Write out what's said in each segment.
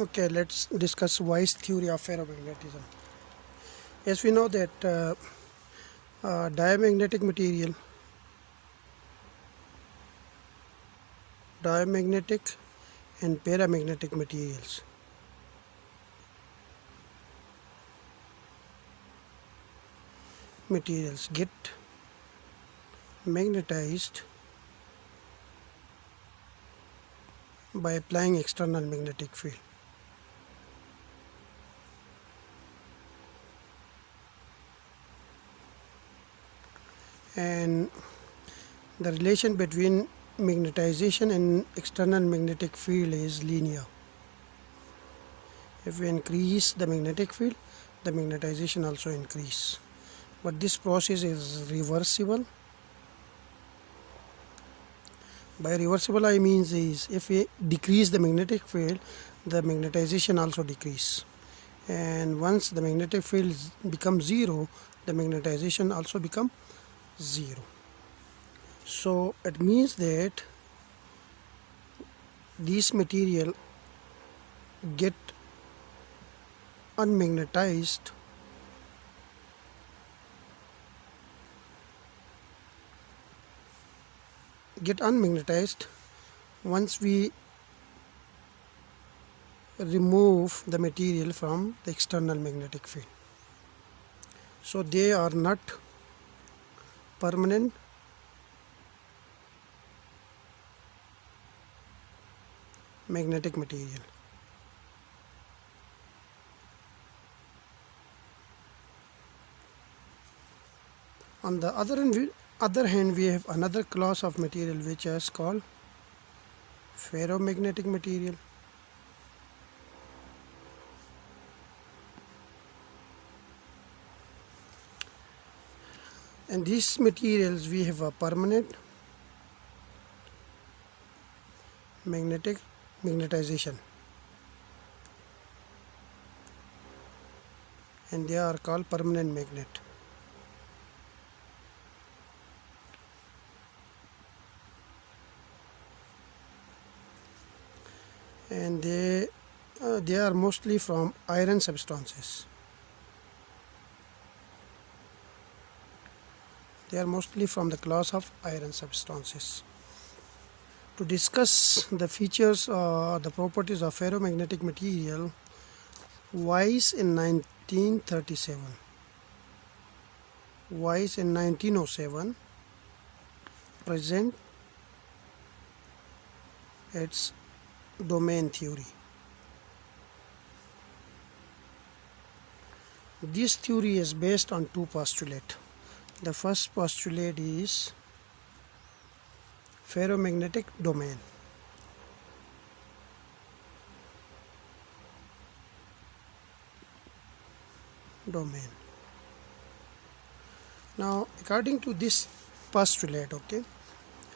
Okay, let's discuss Wisse theory of ferromagnetism. As we know that diamagnetic material, diamagnetic and paramagnetic materials get magnetized by applying external magnetic field. And the relation between magnetization and external magnetic field is linear. If we increase the magnetic field, the magnetization also increase. But this process is reversible. By reversible I means is if we decrease the magnetic field, the magnetization also decrease. And once the magnetic field becomes zero, the magnetization also become zero. So it means that this material get unmagnetized once we remove the material from the external magnetic field. So they are not permanent magnetic material. On the other hand, we have another class of material which is called ferromagnetic material. And these materials we have a permanent magnetization, and they are called permanent magnet. And they are mostly from iron substances. They are mostly from the class of iron substances. To discuss the features or the properties of ferromagnetic material, Wisse in 1907 present its domain theory. This theory is based on two postulates. The first postulate is ferromagnetic domain. Now, according to this postulate, okay,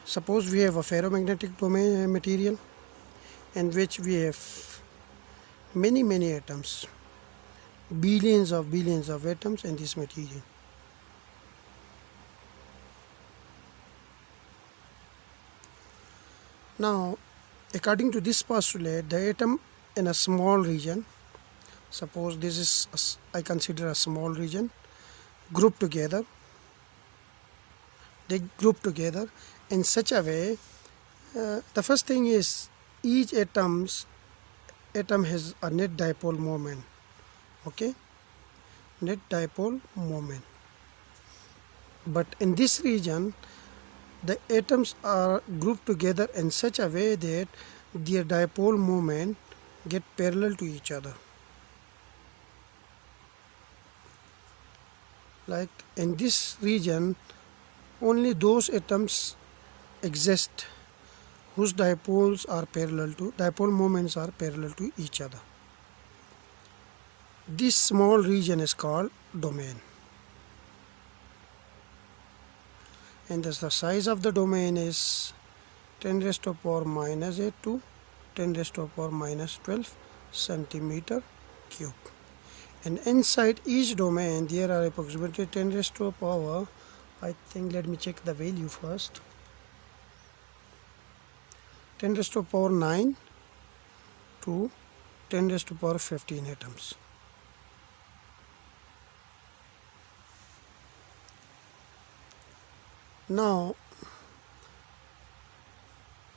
suppose we have a ferromagnetic domain material in which we have many atoms, billions of atoms in this material. Now, according to this postulate, the atom in a small region, suppose this is I consider a small region, they group together in such a way. The first thing is each atom has a net dipole moment. Okay, net dipole moment. But in this region, the atoms are grouped together in such a way that their dipole moment get parallel to each other. Like in this region, only those atoms exist whose dipole moments are parallel to each other. This small region is called domain. And thus the size of the domain is 10 raised to the power minus 8 to 10 raised to the power minus 12 centimeter cube. And inside each domain there are approximately 10 raised to the power, I think, let me check the value first, 10 raised to the power 9 to 10 raised to power 15 atoms. Now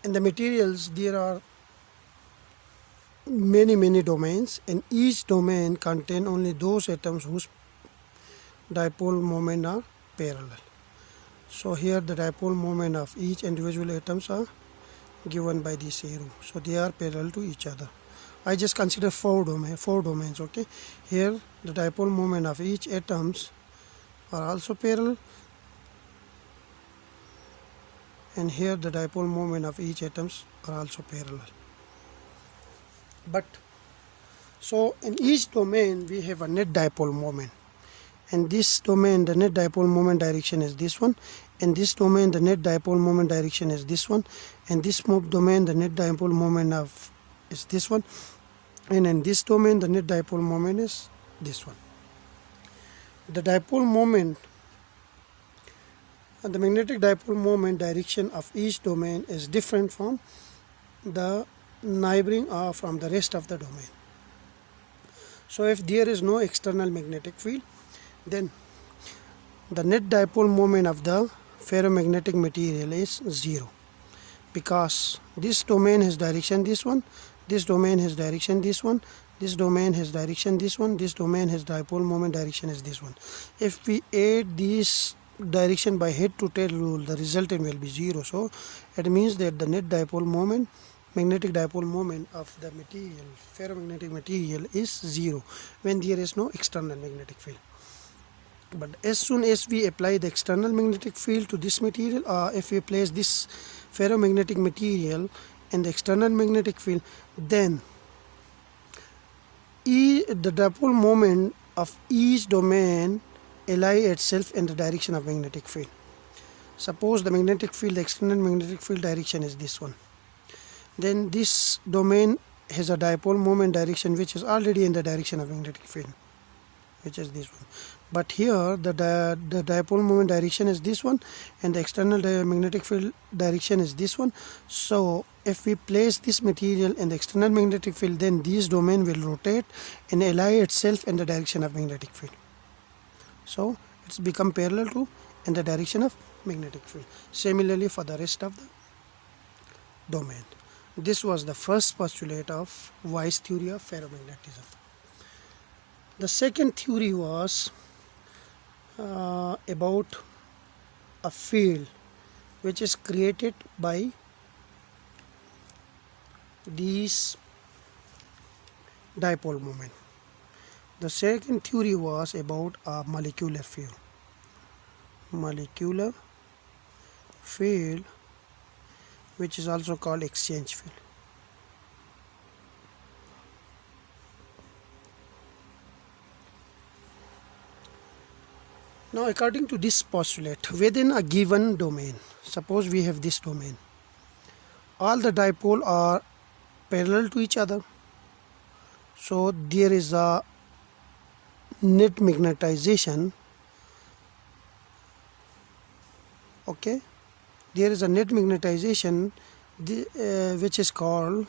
in the materials there are many domains, and each domain contain only those atoms whose dipole moment are parallel. So here the dipole moment of each individual atoms are given by this arrow, so they are parallel to each other. I just consider four domains. Okay, here the dipole moment of each atoms are also parallel, and here the dipole moment of each atoms are also parallel. But so in each domain we have a net dipole moment. And this domain, the net dipole moment direction is this one. In this domain, the net dipole moment direction is this one. And this domain, the net dipole moment is this one. And in this domain, the net dipole moment is this one. The dipole moment, the magnetic dipole moment direction of each domain is different from the neighboring or from the rest of the domain. So if there is no external magnetic field, then the net dipole moment of the ferromagnetic material is 0, because this domain has direction this one, this domain has direction this one, this domain has direction this one, this domain has dipole moment direction is this one. If we add this direction by head to tail rule, the resultant will be 0. So it means that the net dipole moment, magnetic dipole moment of the material, ferromagnetic material, is 0 when there is no external magnetic field. But as soon as we apply the external magnetic field to this material, or if we place this ferromagnetic material in the external magnetic field, then the dipole moment of each domain ally itself in the direction of magnetic field. Suppose the magnetic field, the external magnetic field direction is this one. Then this domain has a dipole moment direction which is already in the direction of magnetic field, which is this one. But here the dipole moment direction is this one, and the external magnetic field direction is this one. So if we place this material in the external magnetic field, then this domain will rotate and ally itself in the direction of magnetic field. So it's become parallel to in the direction of magnetic field. Similarly for the rest of the domain. This was the first postulate of Wisse theory of ferromagnetism. The second theory was about a field which is created by these dipole moment. The second theory was about a molecular field. Molecular field, which is also called exchange field. Now according to this postulate, within a given domain, suppose we have this domain, all the dipole are parallel to each other, so there is a net magnetization. Okay, there is a net magnetization which is called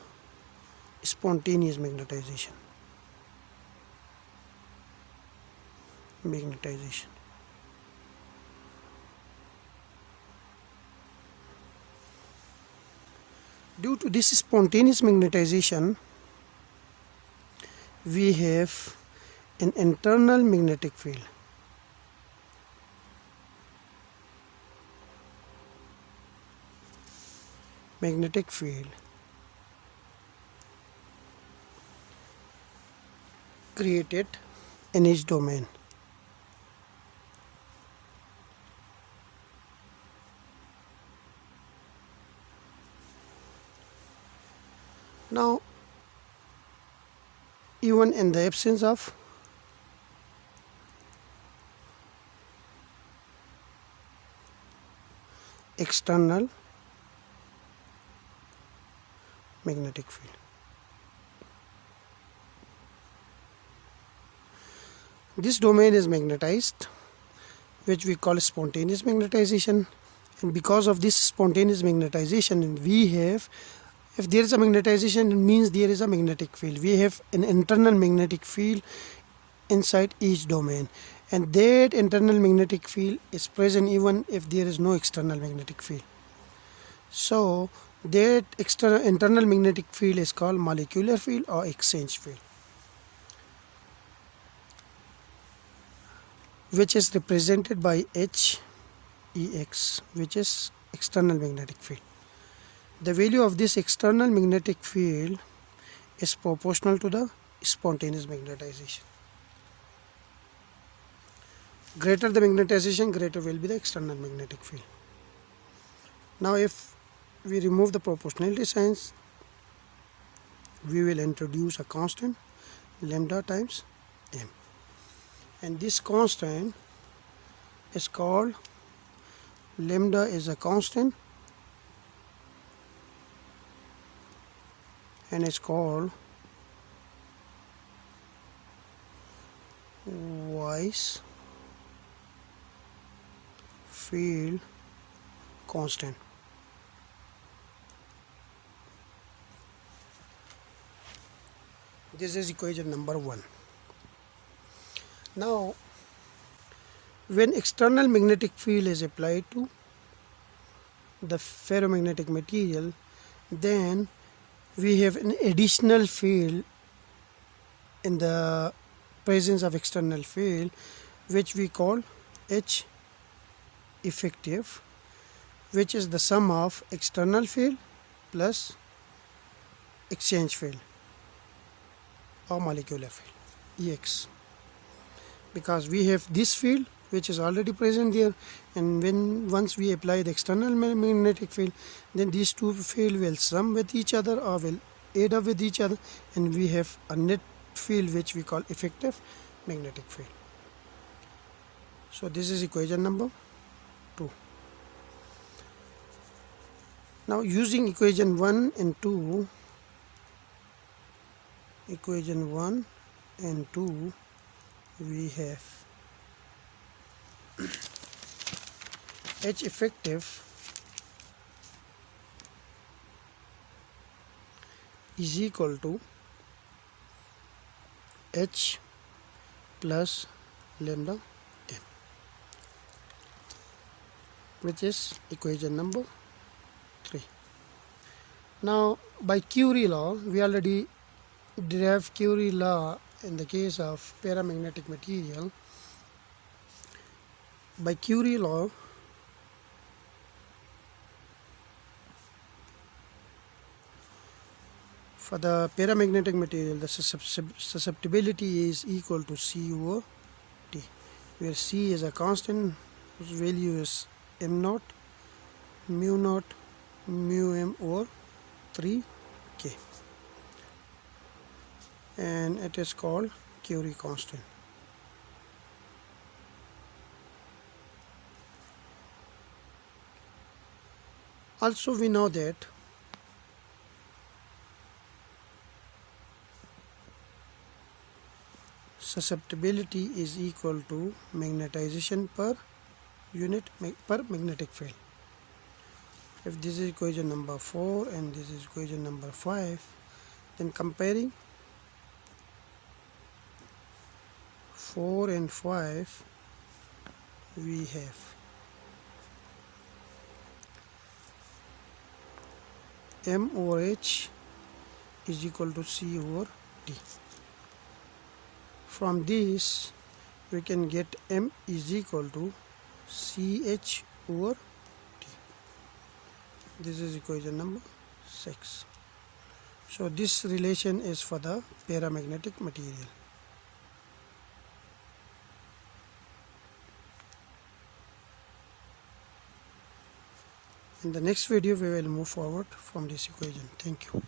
spontaneous magnetization. Due to this spontaneous magnetization, we have an internal magnetic field. Magnetic field created in each domain. Now, even in the absence of external magnetic field, this domain is magnetized, which we call spontaneous magnetization, and because of this spontaneous magnetization, we have If there is a magnetization, it means there is a magnetic field. We have an internal magnetic field inside each domain, and that internal magnetic field is present even if there is no external magnetic field. So that internal magnetic field is called molecular field or exchange field, which is represented by HEX, which is external magnetic field. The value of this external magnetic field is proportional to the spontaneous magnetization. Greater the magnetization, greater will be the external magnetic field. Now if we remove the proportionality signs, we will introduce a constant lambda times m, and this constant is called, lambda is a constant and is called Wisse field constant. This is equation number 1. Now, when external magnetic field is applied to the ferromagnetic material, then we have an additional field in the presence of external field, which we call H effective, which is the sum of external field plus exchange field or molecular field, EX. Because we have this field which is already present there, and once we apply the external magnetic field, then these two fields will sum with each other or will add up with each other, and we have a net field which we call effective magnetic field. So this is equation number 2. Now using equation 1 and 2, equation 1 and 2, we have H effective is equal to H plus lambda m, which is equation number 3. Now by Curie law, we already derived Curie law in the case of paramagnetic material. By Curie law, for the paramagnetic material, the susceptibility is equal to C over T, where C is a constant whose value is m naught, mu m over 3k, and it is called Curie constant. Also we know that susceptibility is equal to magnetization per unit per magnetic field. If this is equation number 4 and this is equation number 5, then comparing 4 and 5, we have m over h is equal to C over T. From this we can get m is equal to CH over T. This is equation number 6. So this relation is for the paramagnetic material. In the next video we will move forward from this equation. Thank you.